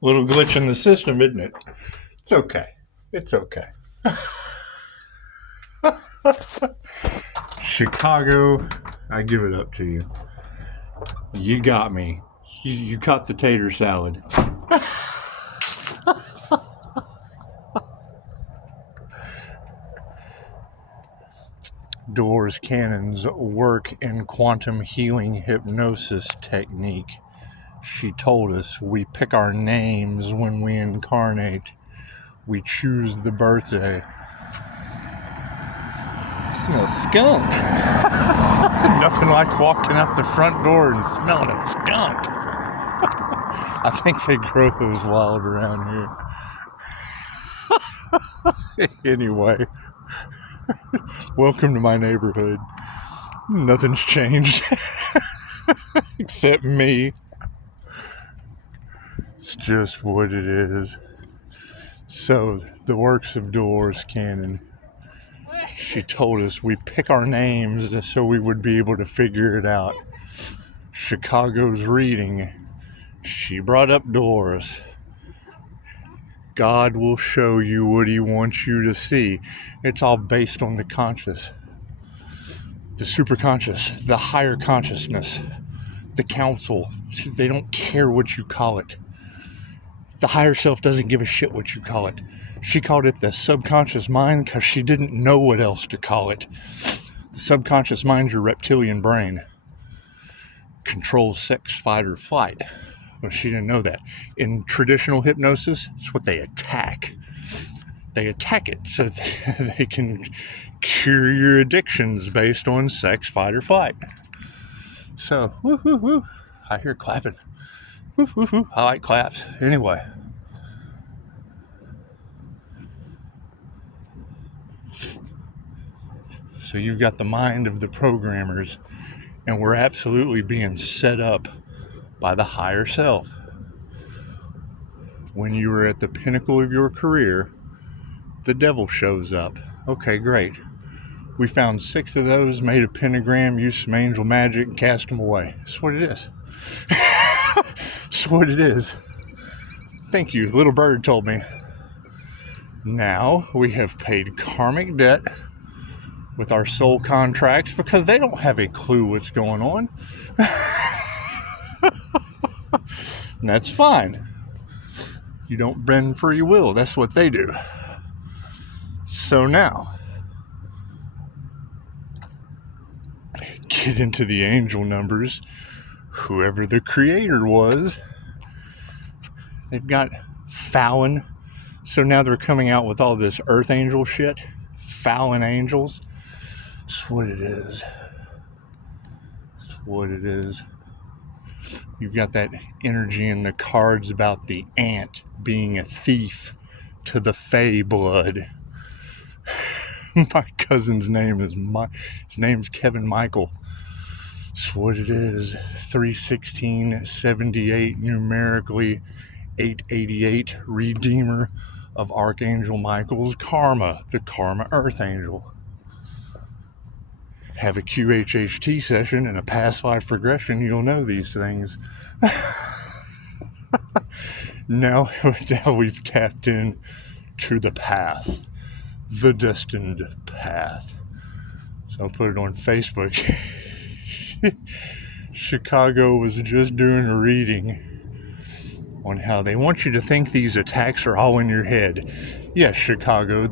Little glitch in the system, isn't it? It's okay. It's okay. Chicago, I give it up to you. You got me. You caught the tater salad. Dolores Cannon's work in quantum healing hypnosis technique. She told us we pick our names when we incarnate. We choose the birthday. I smell skunk. Nothing like walking out the front door and smelling a skunk. I think they grow those wild around here. Anyway, welcome to my neighborhood. Nothing's changed. Except me. It's just what it is. So, the works of Dolores Cannon. She told us we pick our names so we would be able to figure it out. Chicago's reading. She brought up Dolores. God will show you what he wants you to see. It's all based on the conscious. The superconscious, the higher consciousness, the council. They don't care what you call it. The higher self doesn't give a shit what you call it. She called it the subconscious mind because she didn't know what else to call it. The subconscious mind's your reptilian brain. Controls sex, fight, or flight. Well, she didn't know that. In traditional hypnosis, it's what they attack. They attack it so they can cure your addictions based on sex, fight, or flight. So, woo, woo, woo. I hear clapping. Woo, woo, woo. I like claps. Anyway. So you've got the mind of the programmers, and we're absolutely being set up by the higher self. When you are at the pinnacle of your career, the devil shows up. Okay, great. We found 6 of those, made a pentagram, used some angel magic, and cast them away. That's what it is. That's what it is. Thank you. Little bird told me. Now we have paid karmic debt with our soul contracts because they don't have a clue what's going on. And that's fine. You don't bend free will. That's what they do. So now, get into the angel numbers. Whoever the creator was, they've got Fallon. So now they're coming out with all this earth angel shit. Fallon angels. That's what it is. That's what it is. You've got that energy in the cards about the ant being a thief to the Fey blood. My cousin's name is his name's Kevin Michael. That's what it is. 31678 numerically 888 Redeemer of Archangel Michael's karma, the karma earth angel. Have a QHHT session and a past life regression, you'll know these things. Now we've tapped in to the path, the destined path. So I'll put it on Facebook. Chicago was just doing a reading on how they want you to think these attacks are all in your head. Yes, Chicago,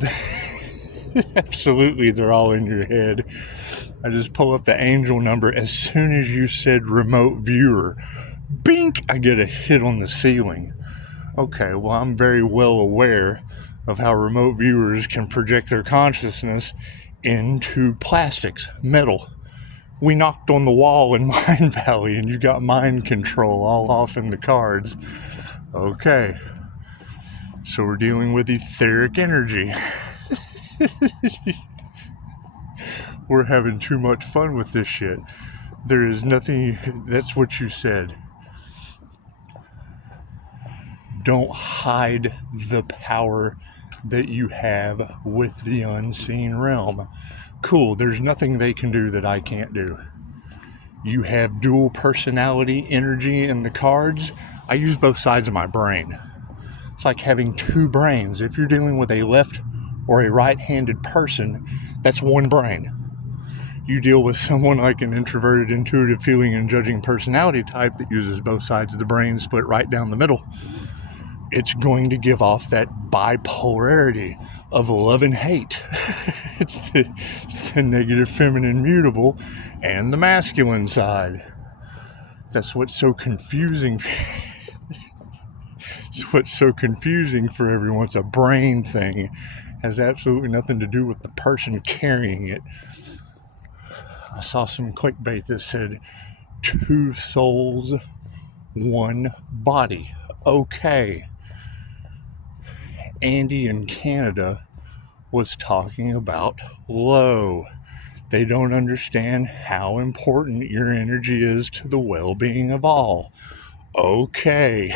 absolutely they're all in your head. I just pull up the angel number. As soon as you said remote viewer, bink, I get a hit on the ceiling. Okay, well, I'm very well aware of how remote viewers can project their consciousness into plastics, metal. We knocked on the wall in Mind Valley and you got mind control all off in the cards. Okay, so we're dealing with etheric energy. We're having too much fun with this shit. There is nothing, that's what you said. Don't hide the power that you have with the unseen realm. Cool, there's nothing they can do that I can't do. You have dual personality energy in the cards. I use both sides of my brain. It's like having two brains. If you're dealing with a left or a right-handed person, that's one brain. You deal with someone like an introverted, intuitive, feeling, and judging personality type that uses both sides of the brain split right down the middle. It's going to give off that bipolarity of love and hate. It's the negative feminine mutable and the masculine side. That's what's so confusing. It's what's so confusing for everyone. It's a brain thing. It has absolutely nothing to do with the person carrying it. I saw some clickbait that said, 2 souls, 1 body. Okay. Andy in Canada was talking about Lowe. They don't understand how important your energy is to the well-being of all. Okay.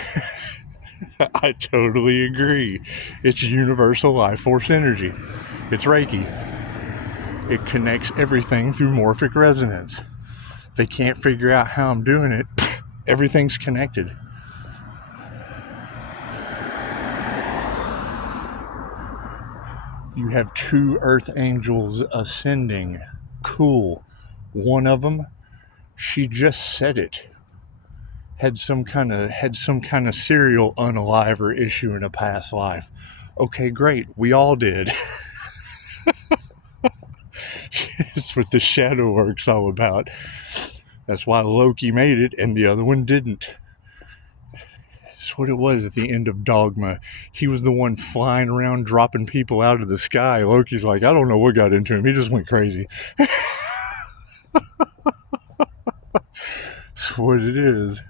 I totally agree. It's universal life force energy. It's Reiki. It connects everything through morphic resonance. They can't figure out how I'm doing it. Everything's connected. You have 2 earth angels ascending. Cool. One of them, she just said it, had some kind of serial unaliver issue in a past life. Okay, great. We all did. It's what the shadow work's all about. That's why Loki made it and the other one didn't. That's what it was at the end of Dogma. He was the one flying around dropping people out of the sky. Loki's like, I don't know what got into him. He just went crazy. That's what it is.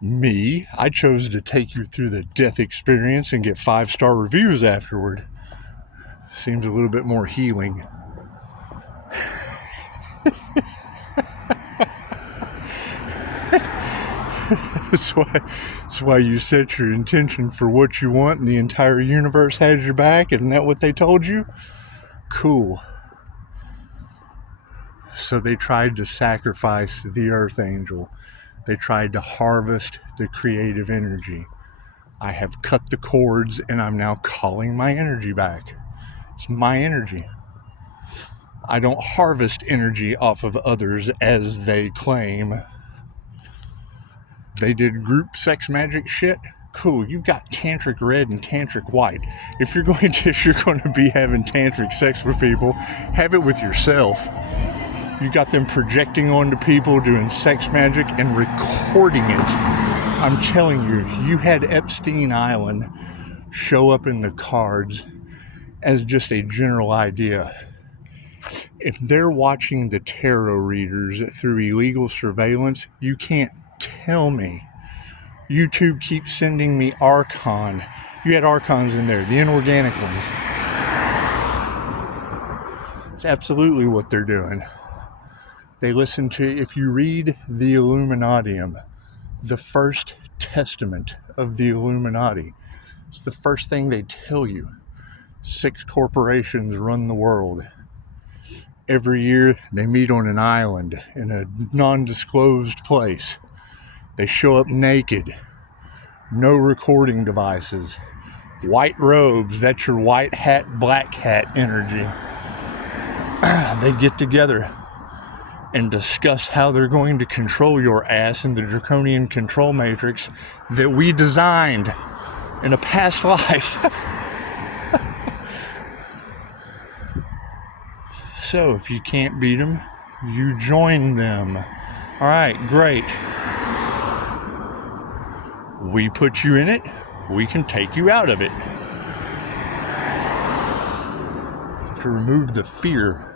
Me, I chose to take you through the death experience and get 5-star reviews afterward. Seems a little bit more healing. That's why you set your intention for what you want and the entire universe has your back. Isn't that what they told you? Cool. So they tried to sacrifice the Earth Angel. They tried to harvest the creative energy. I have cut the cords and I'm now calling my energy back. It's my energy. I don't harvest energy off of others as they claim. They did group sex magic shit. Cool, you've got tantric red and tantric white. If you're going to be having tantric sex with people, have it with yourself. You got them projecting onto people, doing sex magic and recording it. I'm telling you, you had Epstein Island show up in the cards as just a general idea. If they're watching the tarot readers through illegal surveillance, you can't tell me. YouTube keeps sending me Archon. You had Archons in there, the inorganic ones. It's absolutely what they're doing. They listen to, if you read the Illuminatium, the first testament of the Illuminati, it's the first thing they tell you. 6 corporations run the world. Every year they meet on an island in a non-disclosed place. They show up naked, no recording devices, white robes, that's your white hat, black hat energy. They get together and discuss how they're going to control your ass in the draconian control matrix that we designed in a past life. So if you can't beat them, you join them. All right, great. We put you in it, we can take you out of it. To remove the fear.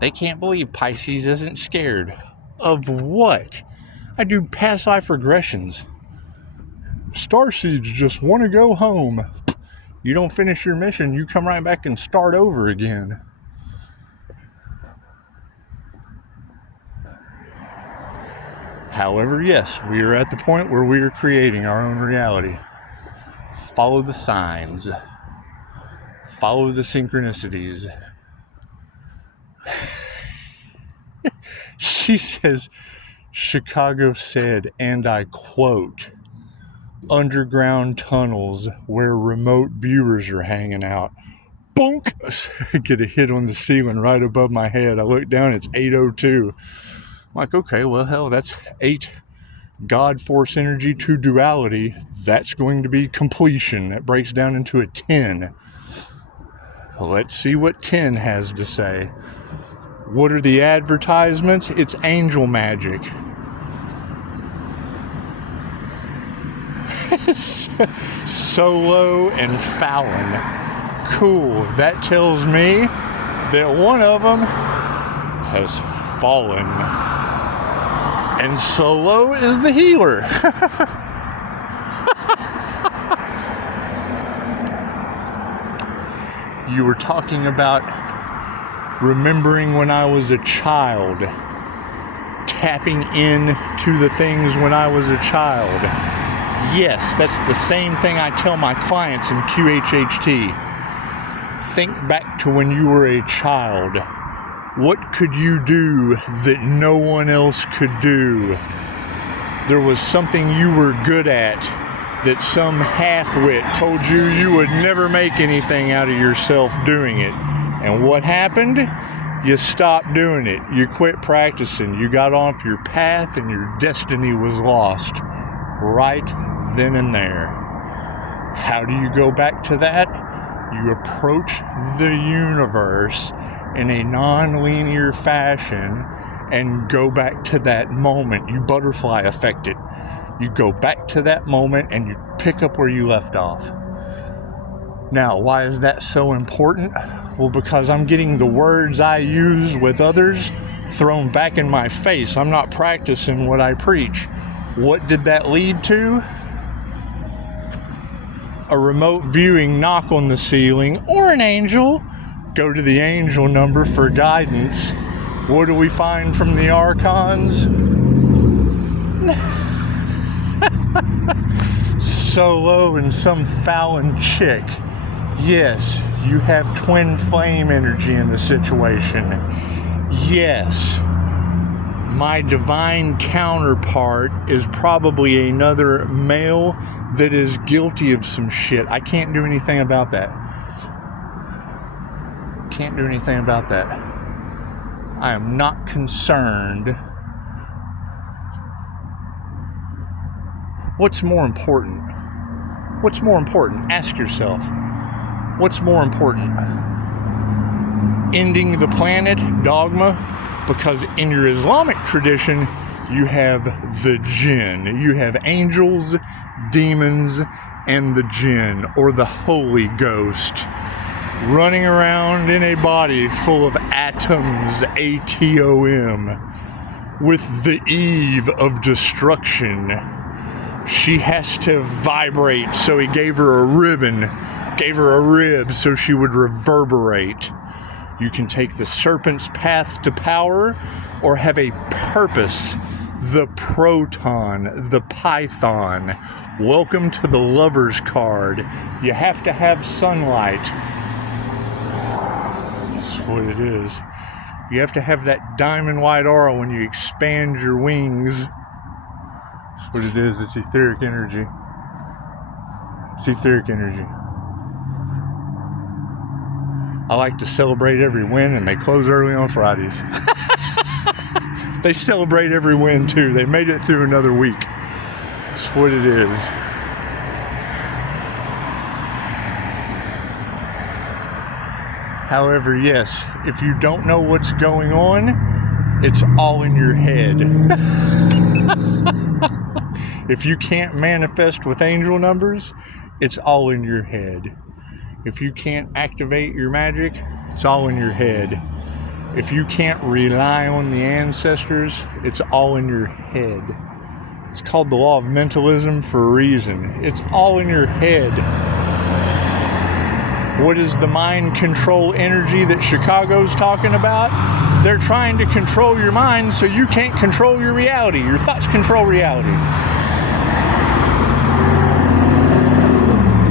They can't believe Pisces isn't scared. Of what? I do past life regressions. Starseeds just want to go home. You don't finish your mission, you come right back and start over again. However, yes, we are at the point where we are creating our own reality. Follow the signs. Follow the synchronicities. She says, Chicago said, and I quote, underground tunnels where remote viewers are hanging out. Bonk! I get a hit on the ceiling right above my head. I look down, it's 8:02. I'm like, okay, well, hell, that's 8 God force energy to duality. That's going to be completion. That breaks down into a 10. Let's see what 10 has to say. What are the advertisements? It's angel magic. Solo and Fallon. Cool. That tells me that one of them has fallen. And Solo is the healer. You were talking about remembering when I was a child, tapping into the things when I was a child. Yes, that's the same thing I tell my clients in QHHT. Think back to when you were a child. What could you do that no one else could do? There was something you were good at that some half-wit told you you would never make anything out of yourself doing it. And what happened? You stopped doing it. You quit practicing. You got off your path and your destiny was lost. Right then and there. How do you go back to that? You approach the universe in a non-linear fashion and go back to that moment. You butterfly effect it. You go back to that moment and you pick up where you left off. Now, why is that so important? Well, because I'm getting the words I use with others thrown back in my face. I'm not practicing what I preach. What did that lead to? A remote viewing knock on the ceiling or an angel. Go to the angel number for guidance. What do we find from the archons? Solo and some Fallon chick. Yes, you have twin flame energy in the situation. Yes, my divine counterpart is probably another male that is guilty of some shit. I can't do anything about that. Can't do anything about that. I am not concerned. What's more important? What's more important? Ask yourself. What's more important? Ending the planet, dogma? Because in your Islamic tradition, you have the jinn. You have angels, demons, and the jinn, or the Holy Ghost, running around in a body full of atoms, A-T-O-M, with the eve of destruction. She has to vibrate, so he gave her a ribbon, gave her a rib so she would reverberate. You can take the serpent's path to power or have a purpose, the proton, the python. Welcome to the lover's card. You have to have sunlight. That's what it is. You have to have that diamond white aura when you expand your wings. That's what it is. It's etheric energy. It's etheric energy. I like to celebrate every win, and they close early on Fridays. They celebrate every win, too. They made it through another week. That's what it is. However, yes, if you don't know what's going on, it's all in your head. If you can't manifest with angel numbers, it's all in your head. If you can't activate your magic, it's all in your head. If you can't rely on the ancestors, it's all in your head. It's called the law of mentalism for a reason. It's all in your head. What is the mind control energy that Chicago's talking about? They're trying to control your mind so you can't control your reality. Your thoughts control reality.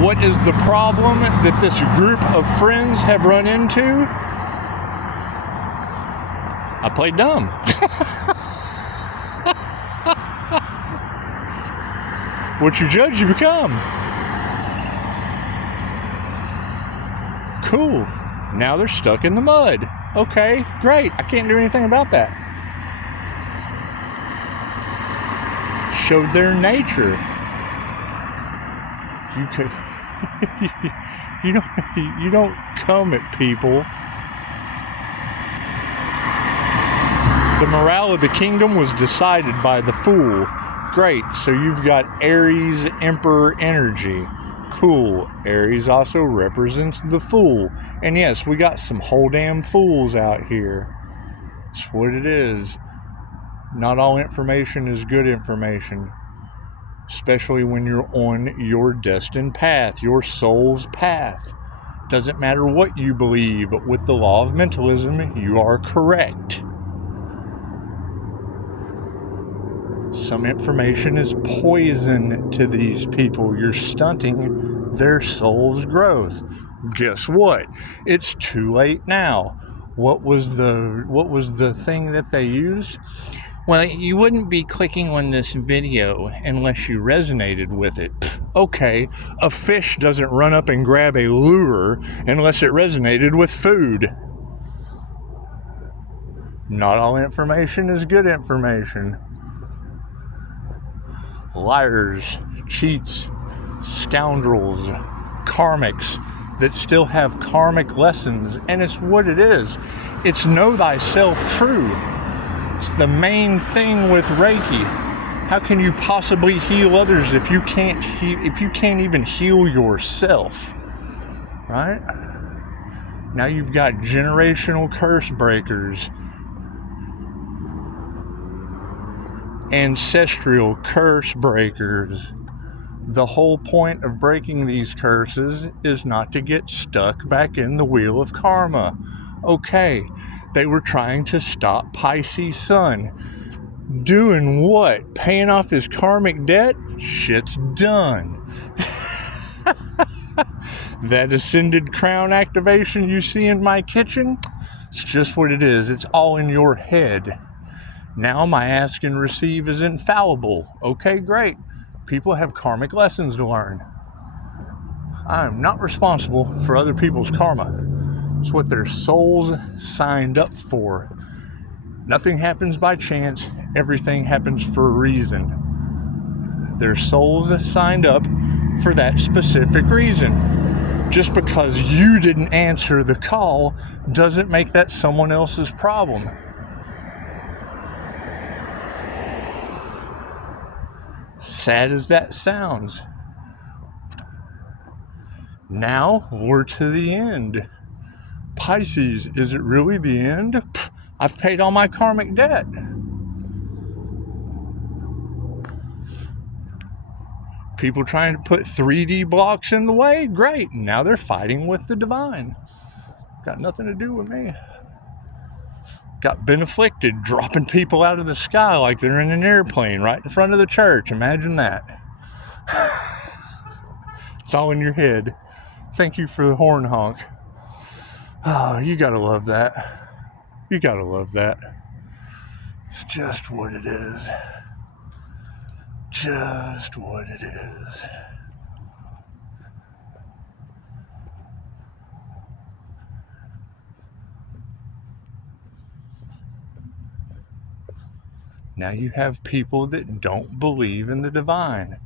What is the problem that this group of friends have run into? I played dumb. What you judge, you become. Cool. Now they're stuck in the mud. Okay, great. I can't do anything about that. Showed their nature. You could, you don't come at people. The morale of the kingdom was decided by the Fool. Great. So you've got Aries Emperor energy. Cool. Aries also represents the Fool. And yes, we got some whole damn fools out here. That's what it is. Not all information is good information. Especially when you're on your destined path, your soul's path. Doesn't matter what you believe. With the law of mentalism, you are correct. Some information is poison to these people. You're stunting their soul's growth. Guess what? It's too late now. What was the thing that they used? Well, you wouldn't be clicking on this video unless you resonated with it. Okay, a fish doesn't run up and grab a lure unless it resonated with food. Not all information is good information. Liars, cheats, scoundrels, karmics that still have karmic lessons, and it's what it is. It's know thyself true. It's the main thing with Reiki. How can you possibly heal others if you can't even heal yourself? Right? Now you've got generational curse breakers, ancestral curse breakers. The whole point of breaking these curses is not to get stuck back in the wheel of karma. Okay, they were trying to stop Pisces Sun. Doing what? Paying off his karmic debt? Shit's done. That ascended crown activation you see in my kitchen? It's just what it is. It's all in your head. Now my ask and receive is infallible. Okay, great. People have karmic lessons to learn. I am not responsible for other people's karma. It's what their souls signed up for. Nothing happens by chance. Everything happens for a reason. Their souls signed up for that specific reason. Just because you didn't answer the call doesn't make that someone else's problem. Sad as that sounds. Now we're to the end. Pisces, is it really the end? Pfft, I've paid all my karmic debt. People trying to put 3D blocks in the way? Great. Now they're fighting with the divine. Got nothing to do with me. Got been afflicted, dropping people out of the sky like they're in an airplane right in front of the church. Imagine that. It's all in your head. Thank you for the horn honk. Oh, you gotta love that. You gotta love that. It's just what it is. Just what it is. Now you have people that don't believe in the divine.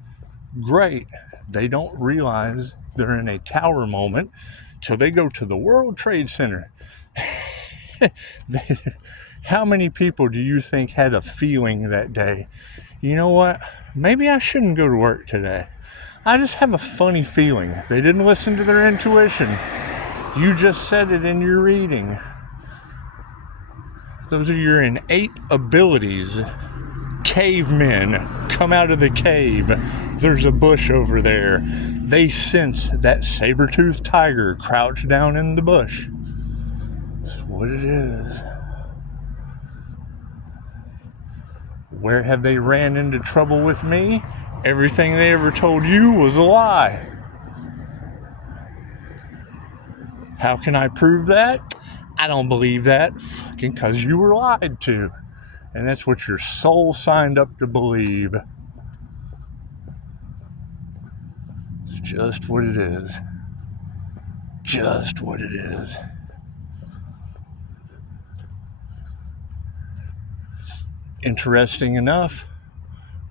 Great. They don't realize they're in a tower moment till they go to the World Trade Center. How many people do you think had a feeling that day? You know what? Maybe I shouldn't go to work today. I just have a funny feeling. They didn't listen to their intuition. You just said it in your reading. Those are your innate abilities. Cavemen come out of the cave. There's a bush over there. They sense that saber-toothed tiger crouched down in the bush. That's what it is. Where have they ran into trouble with me? Everything they ever told you was a lie. How can I prove that? I don't believe that. Fucking because you were lied to. And that's what your soul signed up to believe. just what it is. Just what it is. Interesting enough,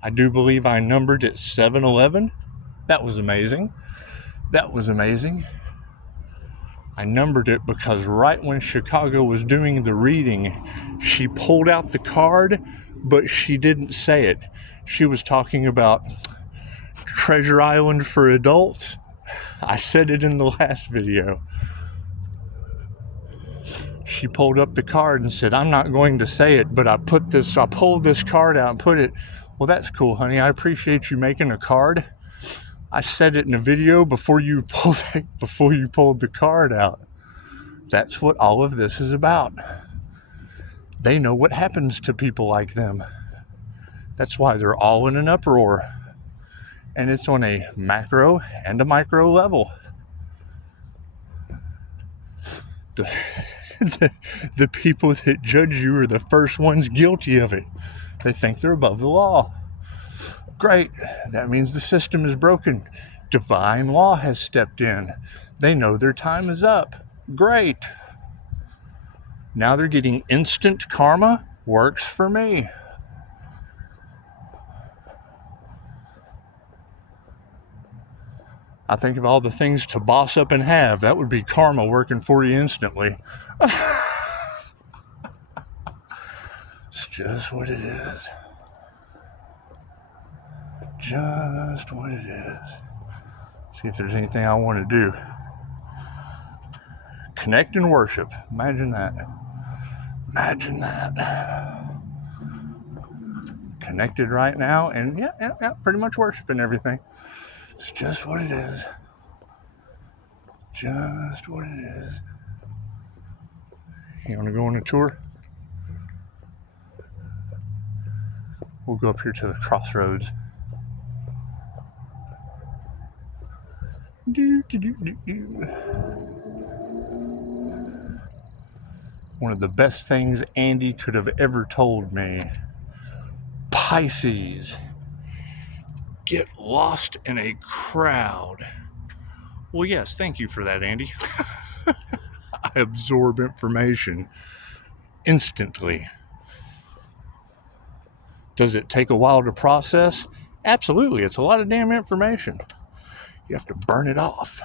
I do believe I numbered it 711. That was amazing. That was amazing. I numbered it because right when Chicago was doing the reading, she pulled out the card, but she didn't say it. She was talking about Treasure Island for adults. I said it in the last video. She pulled up the card and said, I'm not going to say it, but I pulled this card out and put it. Well, that's cool, honey. I appreciate you making a card. I said it in a video before you pulled the card out. That's what all of this is about. They know what happens to people like them. That's why they're all in an uproar. And it's on a macro and a micro level. The people that judge you are the first ones guilty of it. They think they're above the law. Great. That means the system is broken. Divine law has stepped in. They know their time is up. Great. Now they're getting instant karma. Works for me. I think of all the things to boss up and have. That would be karma working for you instantly. It's just what it is. Just what it is. See if there's anything I want to do. Connect and worship. Imagine that. Imagine that. Connected right now and yeah, pretty much worshiping everything. It's just what it is. Just what it is. You want to go on a tour? We'll go up here to the crossroads. One of the best things Andy could have ever told me. Pisces. Get lost in a crowd. Well, yes, thank you for that, Andy. I absorb information instantly. Does it take a while to process? Absolutely. It's a lot of damn information. You have to burn it off.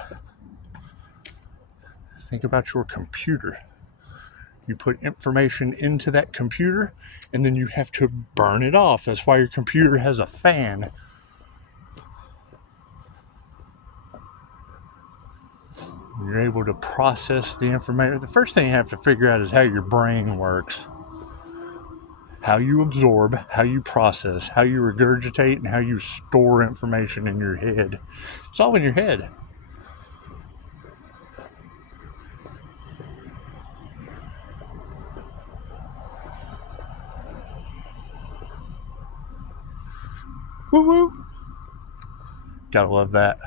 Think about your computer. You put information into that computer, and then you have to burn it off. That's why your computer has a fan. You're able to process the information. The first thing you have to figure out is how your brain works. How you absorb, how you process, how you regurgitate, and how you store information in your head. It's all in your head. Woo woo! Gotta love that.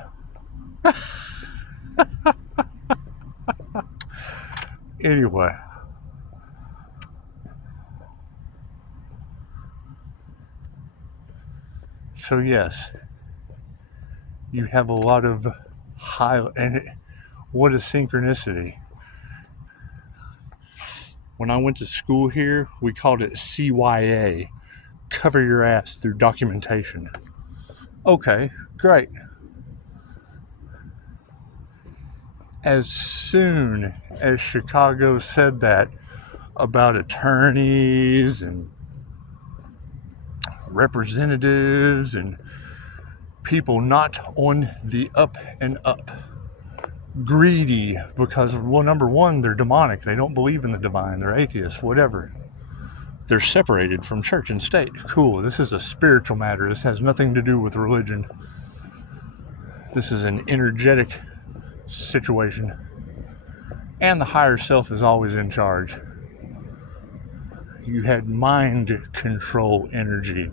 Anyway. So yes, you have a lot of and what a synchronicity. When I went to school here, we called it CYA, cover your ass through documentation. Okay, great. As soon as Chicago said that about attorneys and representatives and people not on the up and up, greedy because, well, number one, they're demonic. They don't believe in the divine. They're atheists, whatever. They're separated from church and state. Cool. This is a spiritual matter. This has nothing to do with religion. This is an energetic situation. And the higher self is always in charge. You had mind control energy.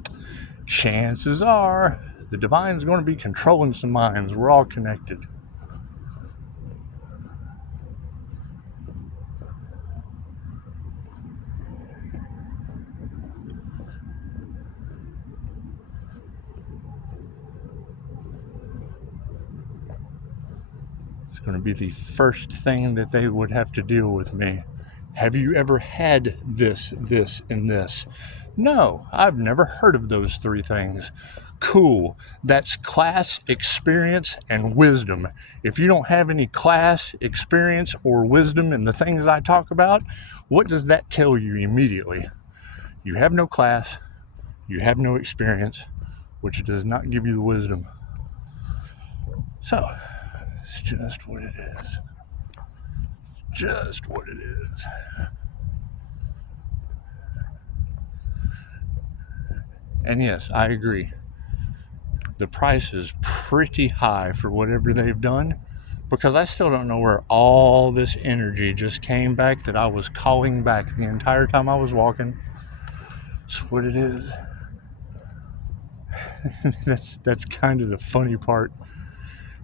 Chances are the divine's going to be controlling some minds. We're all connected. going to be the first thing that they would have to deal with me. Have you ever had this, and this? No, I've never heard of those three things. Cool. That's class, experience, and wisdom. If you don't have any class, experience, or wisdom in the things I talk about, what does that tell you immediately? You have no class, you have no experience, which does not give you the wisdom. So, it's just what it is. Just what it is. And yes, I agree. The price is pretty high for whatever they've done, because I still don't know where all this energy just came back that I was calling back the entire time I was walking. That's what it is. That's kind of the funny part.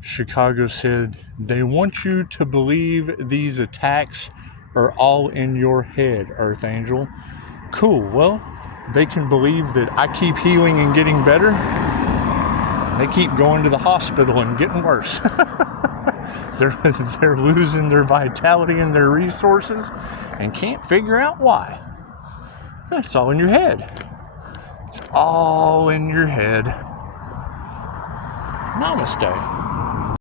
Chicago said, they want you to believe these attacks are all in your head, Earth Angel. Cool. Well, they can believe that I keep healing and getting better. They keep going to the hospital and getting worse. They're losing their vitality and their resources and can't figure out why. That's all in your head. It's all in your head. Namaste.